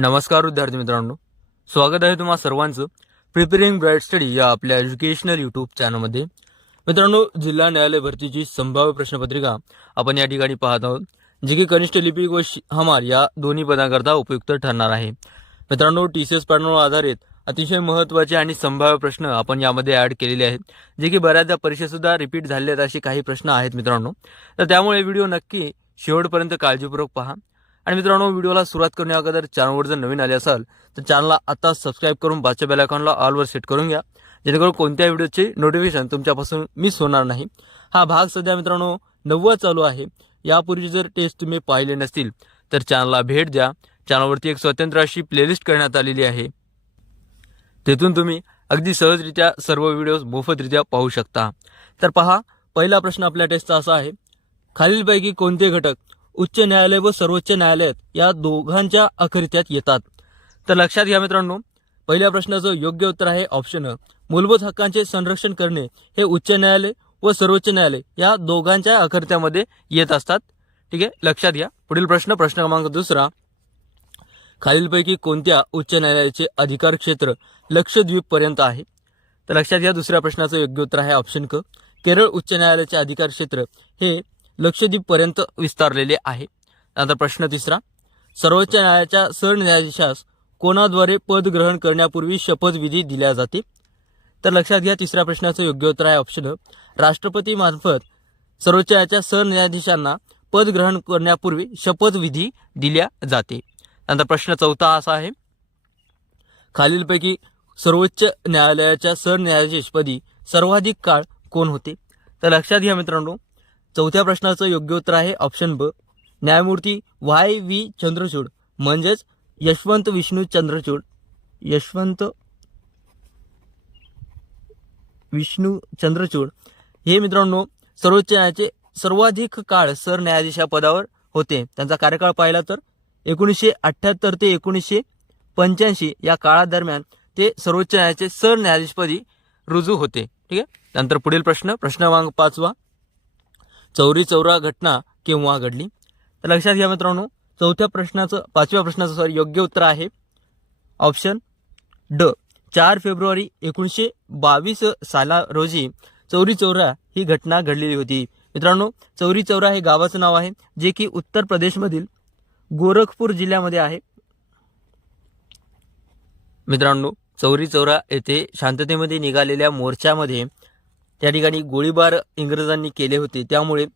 नमस्कार विद्यार्थी मित्रांनो. स्वागत आहे तुम्हा सर्वांचं प्रिपेरिंग ब्राईट स्टडी या आपल्या एज्युकेशनल यूट्यूब चॅनलमध्ये. मित्रांनो जिल्हा न्यायालय भरतीची संभाव्य प्रश्नपत्रिका आपण या ठिकाणी पाहत आहोत जी की कनिष्ठ लिपिक व हमार या दोन्ही पदांकरता उपयुक्त ठरणार आहे. मित्रांनो टी सी एस पॅटर्नवर आधारित अतिशय महत्त्वाचे आणि संभाव्य प्रश्न आपण यामध्ये ॲड केलेले आहेत जे की बऱ्याचदा परीक्षेसुद्धा रिपीट झाले आहेत असे काही प्रश्न आहेत मित्रांनो. तर त्यामुळे व्हिडिओ नक्की शेवटपर्यंत काळजीपूर्वक पहा. आणि मित्रांनो व्हिडिओला सुरुवात करण्या अगोदर चॅनलवर जर नवीन आले असाल तर चॅनलला आता सबस्क्राईब करून बाजूच्या बेल ऑलवर सेट करून घ्या. जेणेकरून कोणत्या व्हिडिओचे नोटिफिकेशन तुमच्यापासून मिस होणार नाही. हा भाग सध्या मित्रांनो नववा चालू आहे. यापूर्वी जर टेस्ट तुम्ही पाहिले नसतील तर चॅनलला भेट द्या. चॅनलवरती एक स्वतंत्र अशी प्लेलिस्ट करण्यात आलेली आहे. तेथून तुम्ही अगदी सहजरित्या सर्व व्हिडिओज मोफतरित्या पाहू शकता. तर पहा पहिला प्रश्न आपल्या टेस्टचा असा आहे. खालीलपैकी कोणते घटक उच्च न्यायालय व सर्वोच्च न्यायालयात या दोघांच्या अखरित्यात येतात. तर लक्षात घ्या मित्रांनो पहिल्या प्रश्नाचं योग्य उत्तर आहे ऑप्शन अ मूलभूत हक्कांचे संरक्षण करणे हे उच्च न्यायालय व सर्वोच्च न्यायालय या दोघांच्या अखरित्यामध्ये येत असतात. ठीक आहे लक्षात घ्या. पुढील प्रश्न प्रश्न क्रमांक दुसरा. खालीलपैकी कोणत्या उच्च न्यायालयाचे अधिकार क्षेत्र लक्षद्वीपपर्यंत आहे? तर लक्षात घ्या दुसऱ्या प्रश्नाचं योग्य उत्तर आहे ऑप्शन क केरळ उच्च न्यायालयाचे अधिकार क्षेत्र हे लक्षद्वीपपर्यंत विस्तारलेले आहे. आता प्रश्न तिसरा. सर्वोच्च न्यायालयाच्या सरन्यायाधीशास कोणाद्वारे पद ग्रहण करण्यापूर्वी शपथविधी दिल्या जाते तर लक्षात घ्या तिसऱ्या प्रश्नाचं योग्य उत्तर आहे ऑप्शन राष्ट्रपतीमार्फत सर्वोच्च न्यायालयाच्या सरन्यायाधीशांना पद ग्रहण करण्यापूर्वी शपथविधी दिल्या जाते. नंतर प्रश्न चौथा असा आहे. खालीलपैकी सर्वोच्च न्यायालयाच्या सरन्यायाधीशपदी सर्वाधिक काळ कोण होते? तर लक्षात घ्या मित्रांनो चौथ्या प्रश्नाचं योग्य उत्तर आहे ऑप्शन ब. न्यायमूर्ती वाय व्ही चंद्रचूड म्हणजेच यशवंत विष्णू चंद्रचूड. यशवंत विष्णू चंद्रचूड. हे मित्रांनो सर्वोच्च न्यायालयाचे सर्वाधिक काळ सरन्यायाधीश या पदावर होते. त्यांचा कार्यकाळ पाहिला तर एकोणीसशे अठ्ठ्याहत्तर ते एकोणीसशे पंच्याऐंशी या काळादरम्यान ते सर्वोच्च न्यायालयाचे सरन्यायाधीशपदी रुजू होते. ठीक आहे? नंतर पुढील प्रश्न प्रश्न क्रमांक पाचवा. चौरी चौरा घटना केव्हा घडली? तर लक्षात घ्या मित्रांनो चौथ्या प्रश्नाचं पाचव्या प्रश्नाचं सॉरी योग्य उत्तर आहे. ऑप्शन ड चार फेब्रुवारी एकोणीसशे बावीस साला रोजी चौरी चौरा ही घटना घडलेली होती. मित्रांनो चौरी चौरा हे गावाचं नाव आहे जे की उत्तर प्रदेशमधील गोरखपूर जिल्ह्यामध्ये आहे. मित्रांनो चौरी चौरा येथे शांततेमध्ये निघालेल्या मोर्चामध्ये त्या ठिकाणी गोळीबार इंग्रजांनी केले होते. त्यामुळे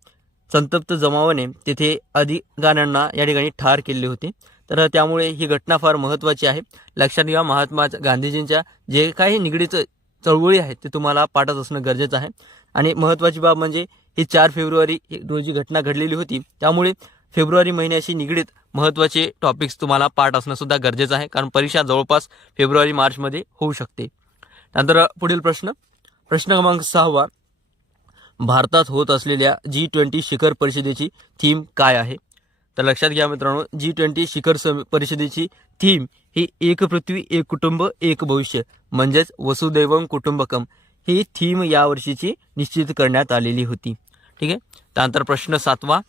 संतप्त जमावाने तेथे अधिकाऱ्यांना या ठिकाणी ठार केले होते. तर त्यामुळे ही घटना फार महत्त्वाची आहे. लक्षात घ्या महात्मा गांधीजींच्या जे काही निगडीत चळवळी आहेत ते तुम्हाला पाठत असणं गरजेचं आहे. आणि महत्त्वाची बाब म्हणजे ही चार फेब्रुवारी रोजी घटना घडलेली होती. त्यामुळे फेब्रुवारी महिन्याशी निगडीत महत्त्वाचे टॉपिक्स तुम्हाला पाठ असणं सुद्धा गरजेचं आहे. कारण परीक्षा जवळपास फेब्रुवारी मार्चमध्ये होऊ शकते. नंतर पुढील प्रश्न. प्रश्न क्रमांक सहावा. भारतात होत असलेल्या जी ट्वेंटी शिखर परिषदेची थीम काय आहे? तर लक्षात घ्या मित्रांनो जी ट्वेंटी शिखर सम परिषदेची थीम ही एक पृथ्वी एक कुटुंब एक भविष्य म्हणजेच वसुदैवम कुटुंबकम. ही थीम यावर्षीची निश्चित करण्यात आलेली होती. ठीक आहे? त्यानंतर प्रश्न सातवा.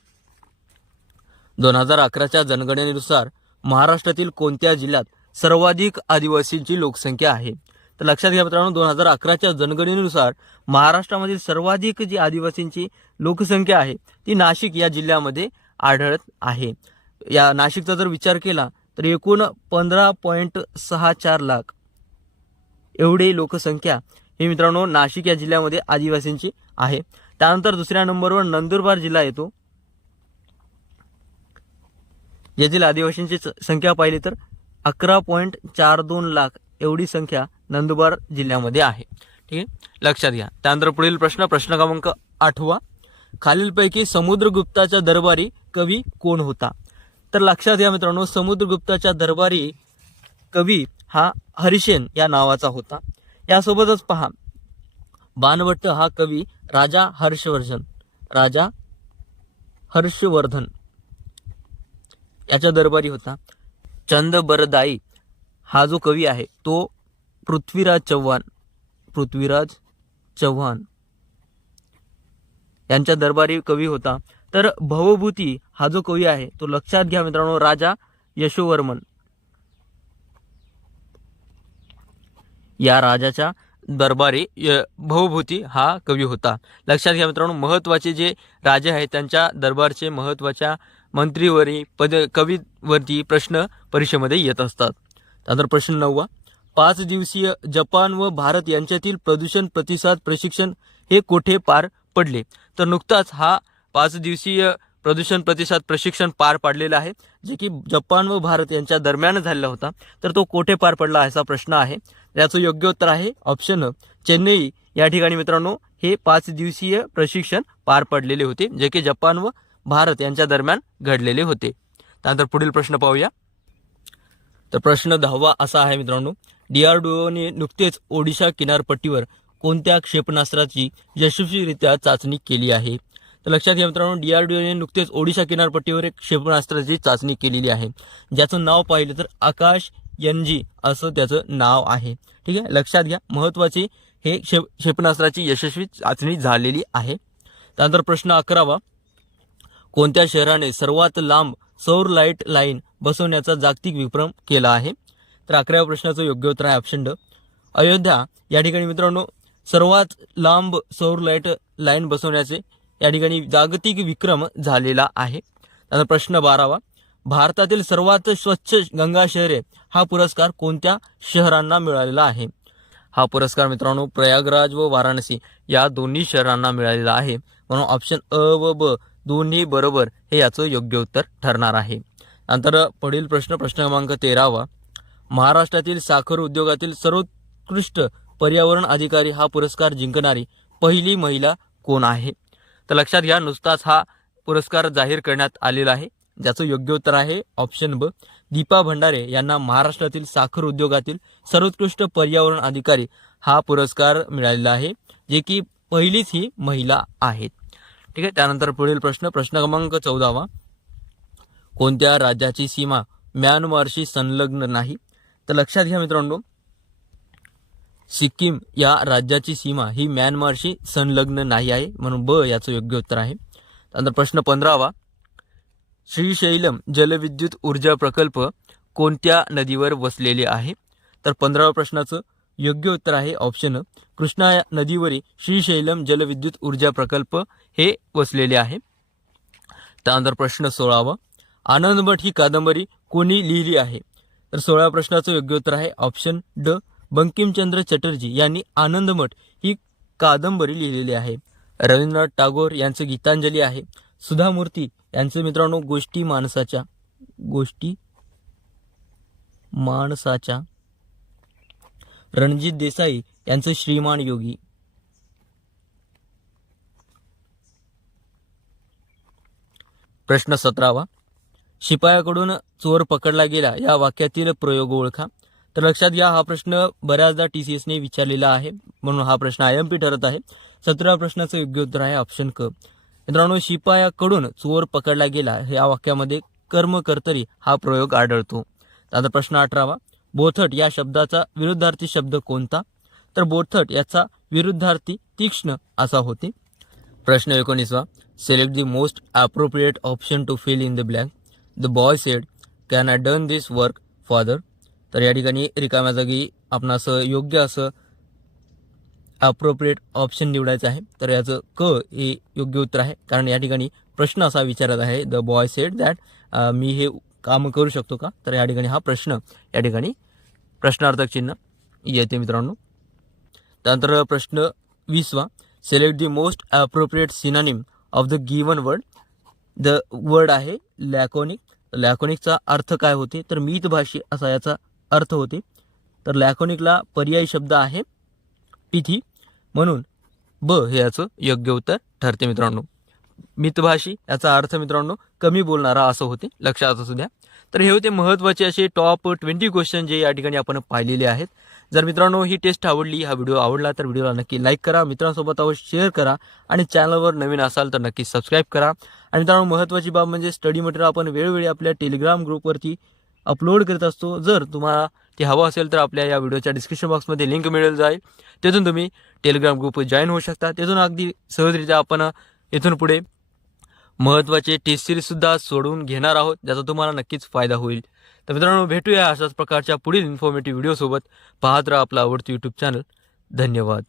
दोन हजार अकराच्या जनगणनेनुसार महाराष्ट्रातील कोणत्या जिल्ह्यात सर्वाधिक आदिवासींची लोकसंख्या आहे? तर लक्षात घ्या मित्रांनो दोन हजार अकराच्या जनगणनेनुसार महाराष्ट्रामधील सर्वाधिक जी आदिवासींची लोकसंख्या आहे ती नाशिक या जिल्ह्यामध्ये आढळत आहे. या नाशिकचा जर विचार केला तर एकूण पंधरा पॉईंट सहा चार लाख एवढी लोकसंख्या ही मित्रांनो नाशिक या जिल्ह्यामध्ये आदिवासींची आहे. त्यानंतर दुसऱ्या नंबरवर नंदुरबार जिल्हा येतो. येथील आदिवासींची संख्या पाहिली तर अकरा पॉईंट चार दोन लाख एवढी संख्या नंदुरबार जिल्ह्यामध्ये आहे. ठीक आहे? लक्षात घ्या. त्यानंतर पुढील प्रश्न प्रश्न क्रमांक आठवा. खालीलपैकी समुद्रगुप्ताच्या दरबारी कवी कोण होता? तर लक्षात घ्या मित्रांनो समुद्रगुप्ताच्या दरबारी कवी हा हरिशेन या नावाचा होता. यासोबतच पहा. बाणभट्ट हा कवी राजा हर्षवर्धन राजा हर्षवर्धन याच्या दरबारी होता. चंद बरदाई हा जो कवी आहे तो पृथ्वीराज चव्हाण पृथ्वीराज चव्हाण. यांच्या दरबारी कवी होता. तर भवभूती हा जो कवी आहे तो लक्षात घ्या मित्रांनो राजा यशोवर्मन. या राजाच्या दरबारी य- भवभूती हा कवी होता. लक्षात घ्या मित्रांनो महत्त्वाचे जे राजे आहेत त्यांच्या दरबारचे महत्त्वाच्या मंत्रीवरी पद कवीवरती प्रश्न परीक्षेमध्ये येत असतात. त्यानंतर प्रश्न नववा. पाच दिवसीय जपान व भारत यांच्यातील प्रदूषण प्रतिसाद प्रशिक्षण हे कोठे पार पडले? तर नुकताच हा पाच दिवसीय प्रदूषण प्रतिसाद प्रशिक्षण पार पाडलेलं आहे जे की जपान व भारत यांच्या दरम्यान झालेला होता. तर तो कोठे पार पडला असा प्रश्न आहे. याचं योग्य उत्तर आहे ऑप्शन चेन्नई. या ठिकाणी मित्रांनो हे पाच दिवसीय प्रशिक्षण पार पडलेले होते जे की जपान व भारत यांच्या दरम्यान घडलेले होते. त्यानंतर पुढील प्रश्न पाहूया. तर प्रश्न दहावा असा आहे मित्रांनो. डीआरडीओने नुकतेच ओडिशा किनारपट्टीवर कोणत्या क्षेपणास्त्राची यशस्वीरित्या चाचणी केली आहे? तर लक्षात घ्या मित्रांनो डीआरडीओने नुकतेच ओडिशा किनारपट्टीवर एक क्षेपणास्त्राची चाचणी केलेली आहे. ज्याचं नाव पाहिलं तर आकाश एन जी असं त्याचं नाव आहे. ठीक आहे? लक्षात घ्या महत्त्वाचे हे क्षेप क्षेपणास्त्राची यशस्वी चाचणी झालेली आहे. त्यानंतर प्रश्न अकरावा. कोणत्या शहराने सर्वात लांब सौर लाइट लाईन बसवण्याचा जागतिक विक्रम केला आहे. तर अकराव्या प्रश्नाचं योग्य उत्तर आहे ऑप्शन ड अयोध्या या ठिकाणी मित्रांनो सर्वात लांब सौर लाइट लाईन बसवण्याचे या ठिकाणी जागतिक विक्रम झालेला आहे. त्यानंतर प्रश्न बारावा. भारतातील सर्वात स्वच्छ गंगा शहरे हा पुरस्कार कोणत्या शहरांना मिळालेला आहे? हा पुरस्कार मित्रांनो प्रयागराज व वाराणसी या दोन्ही शहरांना मिळालेला आहे. म्हणून ऑप्शन अ व ब दोन्ही बरोबर हे याचं योग्य उत्तर ठरणार आहे. नंतर पुढील प्रश्न प्रश्न क्रमांक तेरावा. महाराष्ट्रातील साखर उद्योगातील सर्वोत्कृष्ट पर्यावरण अधिकारी हा पुरस्कार जिंकणारी पहिली महिला कोण आहे? तर लक्षात घ्या नुसताच हा पुरस्कार जाहीर करण्यात आलेला आहे. ज्याचं योग्य उत्तर आहे ऑप्शन ब दीपा भंडारे यांना महाराष्ट्रातील साखर उद्योगातील सर्वोत्कृष्ट पर्यावरण अधिकारी हा पुरस्कार मिळालेला आहे जे की पहिलीच ही महिला आहेत. ठीक आहे त्यानंतर पुढील प्रश्न प्रश्न क्रमांक चौदावा. कोणत्या राज्याची सीमा म्यानमारशी संलग्न नाही? तर लक्षात घ्या मित्रांनो सिक्कीम या राज्याची सीमा ही म्यानमारशी संलग्न नाही आहे म्हणून ब याचं योग्य उत्तर आहे. त्यानंतर प्रश्न पंधरावा श्रीशैलम जलविद्युत ऊर्जा प्रकल्प कोणत्या नदीवर वसलेले आहे? तर पंधराव्या प्रश्नाचं योग्य उत्तर आहे ऑप्शन कृष्णा या नदीवरील श्रीशैलम जलविद्युत ऊर्जा प्रकल्प हे वसलेले आहे. त्यानंतर प्रश्न सोळावा आनंदमठ ही कादंबरी कोणी लिहिली आहे? तर सोळा प्रश्नाचं योग्य उत्तर आहे ऑप्शन ड. बंकिमचंद्र चटर्जी यांनी आनंदमठ ही कादंबरी लिहिलेली आहे. रवींद्रनाथ टागोर यांचं गीतांजली आहे. सुधा मूर्ती यांचं मित्रांनो गोष्टी माणसाच्या गोष्टी माणसाच्या. रणजित देसाई यांचं श्रीमान योगी. प्रश्न सतरावा. शिपायाकडून चोर पकडला गेला या वाक्यातील प्रयोग ओळखा. तर लक्षात घ्या हा प्रश्न बऱ्याचदा टी सी एसने विचारलेला आहे म्हणून हा प्रश्न आय एम पी ठरत आहे. सतरा प्रश्नाचं योग्य उत्तर आहे ऑप्शन क. मित्रांनो शिपायाकडून चोर पकडला गेला या वाक्यामध्ये कर्मकर्तरी हा प्रयोग आढळतो. आता प्रश्न अठरावा. बोथट या शब्दाचा विरुद्धार्थी शब्द कोणता? तर बोथट याचा विरुद्धार्थी तीक्ष्ण असा होते. प्रश्न एकोणीसवा. Select the most appropriate option to fill in the blank the boy said can I done this work father तर या ठिकाणी रिकाम्या जागी आपण असं योग्य असं अप्रोप्रिएट ऑप्शन निवडायचं आहे. तर याचं क हे योग्य उत्तर आहे. कारण या ठिकाणी प्रश्न असा विचारत आहे. द बॉय सेड दॅट मी हे काम करू शकतो का? तर या ठिकाणी हा प्रश्न या ठिकाणी प्रश्नार्थक चिन्ह येते मित्रांनो. त्यानंतर प्रश्न विसवा. Select the most appropriate synonym of the given word the word आहे लॅकोनिक. लॅकोनिकचा अर्थ काय होते? तर मितभाषी असा याचा अर्थ होते. तर लॅकोनिकला पर्यायी शब्द आहे इथी म्हणून ब हे याचं योग्य उत्तर ठरते मित्रांनो. मितभाषी याचा अर्थ मित्रांनो कमी बोलणारा असं होते. लक्षात असू द्या तर हे होते महत्त्वाचे असे टॉप ट्वेंटी क्वेश्चन जे या ठिकाणी आपण पाहिलेले आहेत. जर मित्रांनो ही टेस्ट आवडली हा व्हिडिओ आवडला तर व्हिडिओला नक्की लाईक करा. मित्रांसोबत अवश्य शेअर करा आणि चॅनलवर नवीन असाल तर नक्की सबस्क्राईब करा. आणि मित्रांनो महत्त्वाची बाब म्हणजे स्टडी मटेरियल आपण वेळोवेळी आपल्या टेलिग्राम ग्रुपवरती अपलोड करत असतो. जर तुम्हाला ते हवं असेल तर आपल्या या व्हिडिओच्या डिस्क्रिप्शन बॉक्समध्ये लिंक मिळेल जाईल. तिथून तुम्ही टेलिग्राम ग्रुप जॉईन होऊ शकता. तिथून अगदी सहजरित्या आपण इथून पुढे महत्त्वाचे टेस्ट सिरीजसुद्धा सोडवून घेणार आहोत ज्याचा तुम्हाला नक्कीच फायदा होईल. तर मित्रांनो भेटूया अशाच प्रकारच्या पुढील इन्फॉर्मेटिव्ह व्हिडिओसोबत पाहत राहा आपला आवडती यूट्यूब चॅनल धन्यवाद.